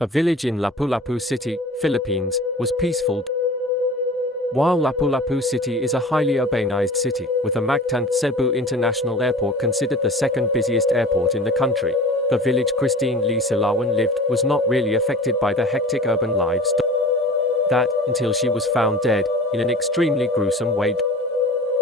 A village in Lapu-Lapu City, Philippines, was peaceful. While Lapu-Lapu City is a highly urbanized city, with the Mactan Cebu International Airport considered the second busiest airport in the country, the village Christine Silawan lived was not really affected by the hectic urban lives that, until she was found dead, in an extremely gruesome way.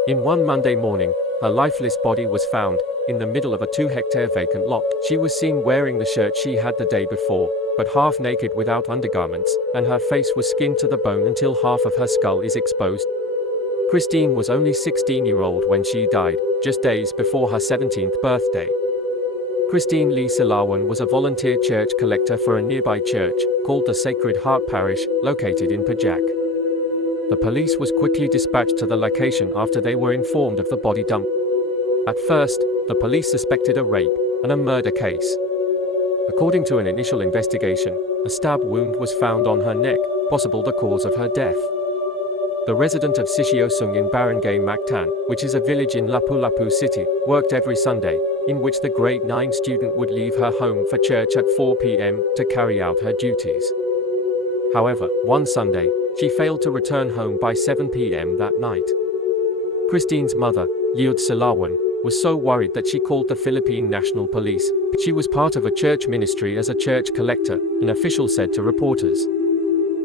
In one Monday morning, her lifeless body was found, in the middle of a 2-hectare vacant lot. She was seen wearing the shirt she had the day before, but half naked without undergarments, and her face was skinned to the bone until half of her skull is exposed. Christine was only 16-year-old when she died, just days before her 17th birthday. Christine Silawan was a volunteer church collector for a nearby church, called the Sacred Heart Parish, located in Pajak. The police was quickly dispatched to the location after they were informed of the body dump. At first, the police suspected a rape and a murder case. According to an initial investigation, a stab wound was found on her neck, possible the cause of her death. The resident of Sisiosung in Barangay Mactan, which is a village in Lapu-Lapu City, worked every Sunday, in which the grade 9 student would leave her home for church at 4 p.m. to carry out her duties. However, one Sunday, she failed to return home by 7 p.m. that night. Christine's mother, Silawan, was so worried that she called the Philippine National Police. She was part of a church ministry as a church collector, an official said to reporters.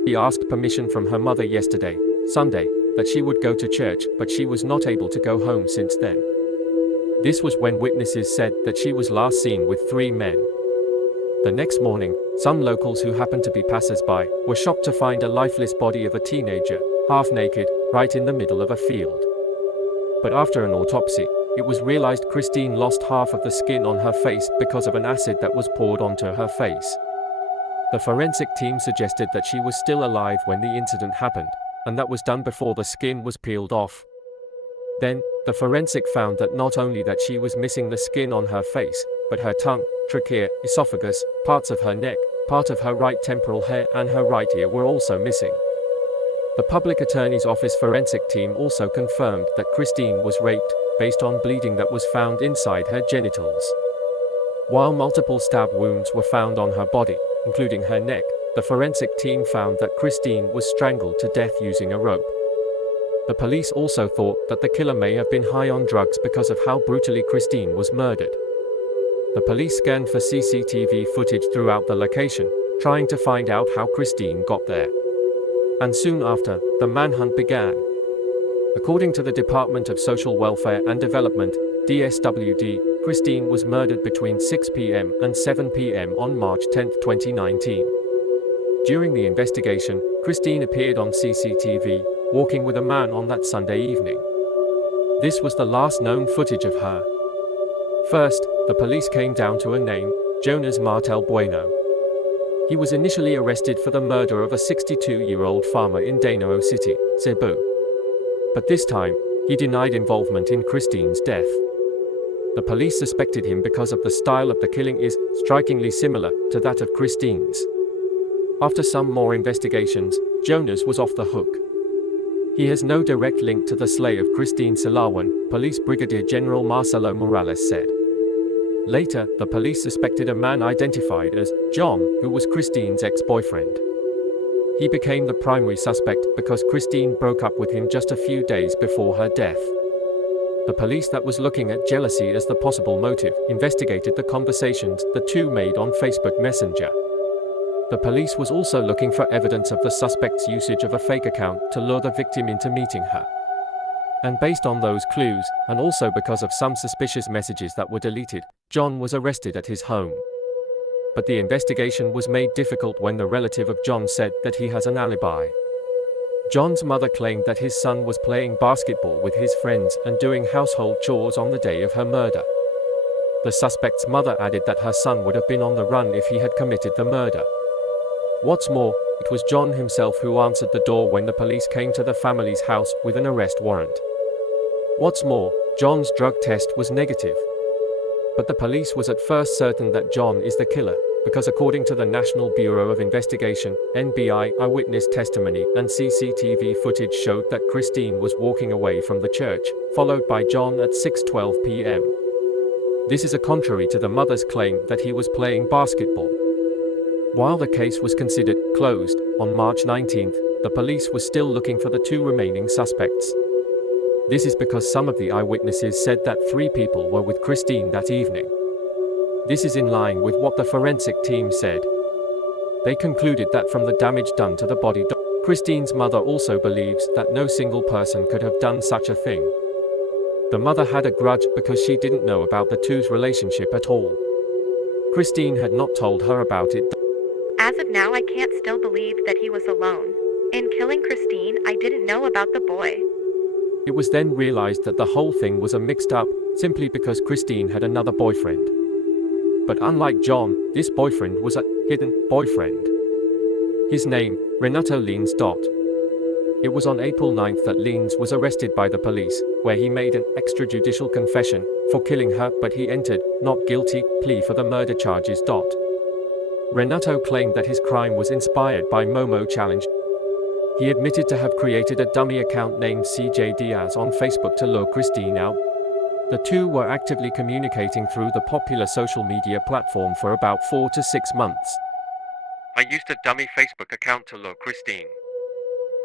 She asked permission from her mother yesterday, Sunday, that she would go to church, but she was not able to go home since then. This was when witnesses said that she was last seen with 3 men. The next morning, some locals who happened to be passers-by were shocked to find a lifeless body of a teenager, half naked, right in the middle of a field. But after an autopsy, it was realized Christine lost half of the skin on her face because of an acid that was poured onto her face. The forensic team suggested that she was still alive when the incident happened, and that was done before the skin was peeled off. Then, the forensic found that not only that she was missing the skin on her face, but her tongue, trachea, esophagus, parts of her neck, part of her right temporal hair and her right ear were also missing. The public attorney's office forensic team also confirmed that Christine was raped, based on bleeding that was found inside her genitals. While multiple stab wounds were found on her body, including her neck, the forensic team found that Christine was strangled to death using a rope. The police also thought that the killer may have been high on drugs because of how brutally Christine was murdered. The police scanned for CCTV footage throughout the location, trying to find out how Christine got there. And soon after, the manhunt began. According to the Department of Social Welfare and Development, DSWD, Christine was murdered between 6 p.m. and 7 p.m. on March 10, 2019. During the investigation, Christine appeared on CCTV, walking with a man on that Sunday evening. This was the last known footage of her. First, the police came down to a name, Jonas Martel Bueno. He was initially arrested for the murder of a 62-year-old farmer in Danao City, Cebu. But this time, he denied involvement in Christine's death. The police suspected him because of the style of the killing is strikingly similar to that of Christine's. After some more investigations, Jonas was off the hook. He has no direct link to the slay of Christine Silawan, Police Brigadier General Marcelo Morales said. Later, the police suspected a man identified as John, who was Christine's ex-boyfriend. He became the primary suspect because Christine broke up with him just a few days before her death. The police that was looking at jealousy as the possible motive investigated the conversations the two made on Facebook Messenger. The police was also looking for evidence of the suspect's usage of a fake account to lure the victim into meeting her. And based on those clues, and also because of some suspicious messages that were deleted, John was arrested at his home. But the investigation was made difficult when the relative of John said that he has an alibi. John's mother claimed that his son was playing basketball with his friends and doing household chores on the day of her murder. The suspect's mother added that her son would have been on the run if he had committed the murder. What's more, it was John himself who answered the door when the police came to the family's house with an arrest warrant. What's more, John's drug test was negative. But the police was at first certain that John is the killer, because according to the National Bureau of Investigation, NBI, eyewitness testimony and CCTV footage showed that Christine was walking away from the church, followed by John at 6:12 p.m. This is contrary to the mother's claim that he was playing basketball. While the case was considered closed, on March 19th, the police was still looking for the 2 remaining suspects. This is because some of the eyewitnesses said that 3 people were with Christine that evening. This is in line with what the forensic team said. They concluded that from the damage done to the body, Christine's mother also believes that no single person could have done such a thing. The mother had a grudge because she didn't know about the 2's relationship at all. Christine had not told her about it. As of now, I can't still believe that he was alone. In killing Christine, I didn't know about the boy. It was then realized that the whole thing was a mixed up, simply because Christine had another boyfriend. But unlike John, this boyfriend was a hidden boyfriend. His name, Renato Lins. It was on April 9th that Lins was arrested by the police, where he made an extrajudicial confession for killing her, but he entered not guilty plea for the murder charges. Renato claimed that his crime was inspired by Momo Challenge. He admitted to have created a dummy account named CJ Diaz on Facebook to lure Christine out. The 2 were actively communicating through the popular social media platform for about 4 to 6 months. I used a dummy Facebook account to lure Christine.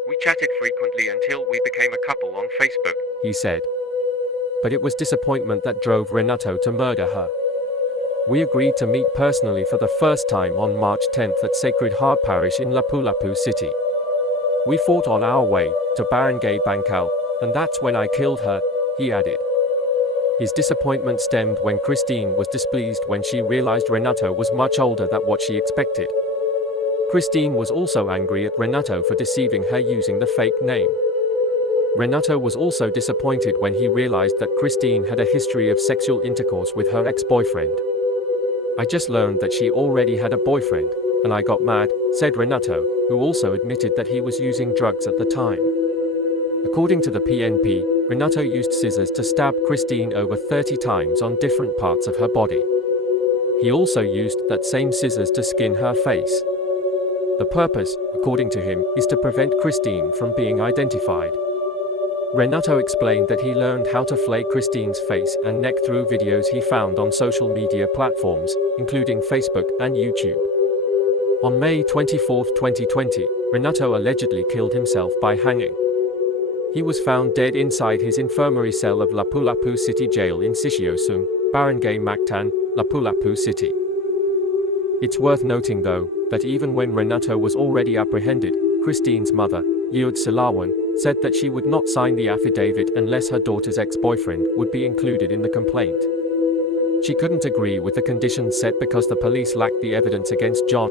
We chatted frequently until we became a couple on Facebook, he said. But it was disappointment that drove Renato to murder her. We agreed to meet personally for the first time on March 10th at Sacred Heart Parish in Lapu-Lapu City. We fought on our way to Barangay Bangkal, and that's when I killed her, he added. His disappointment stemmed when Christine was displeased when she realized Renato was much older than what she expected. Christine was also angry at Renato for deceiving her using the fake name. Renato was also disappointed when he realized that Christine had a history of sexual intercourse with her ex-boyfriend. I just learned that she already had a boyfriend, and I got mad, said Renato, who also admitted that he was using drugs at the time. According to the PNP, Renato used scissors to stab Christine over 30 times on different parts of her body. He also used that same scissors to skin her face. The purpose, according to him, is to prevent Christine from being identified. Renato explained that he learned how to flay Christine's face and neck through videos he found on social media platforms, including Facebook and YouTube. On May 24, 2020, Renato allegedly killed himself by hanging. He was found dead inside his infirmary cell of Lapu-Lapu City Jail in Sisiosung, Barangay Mactan, Lapu-Lapu City. It's worth noting though, that even when Renato was already apprehended, Christine's mother, Christine Silawan, said that she would not sign the affidavit unless her daughter's ex-boyfriend would be included in the complaint. She couldn't agree with the conditions set because the police lacked the evidence against John.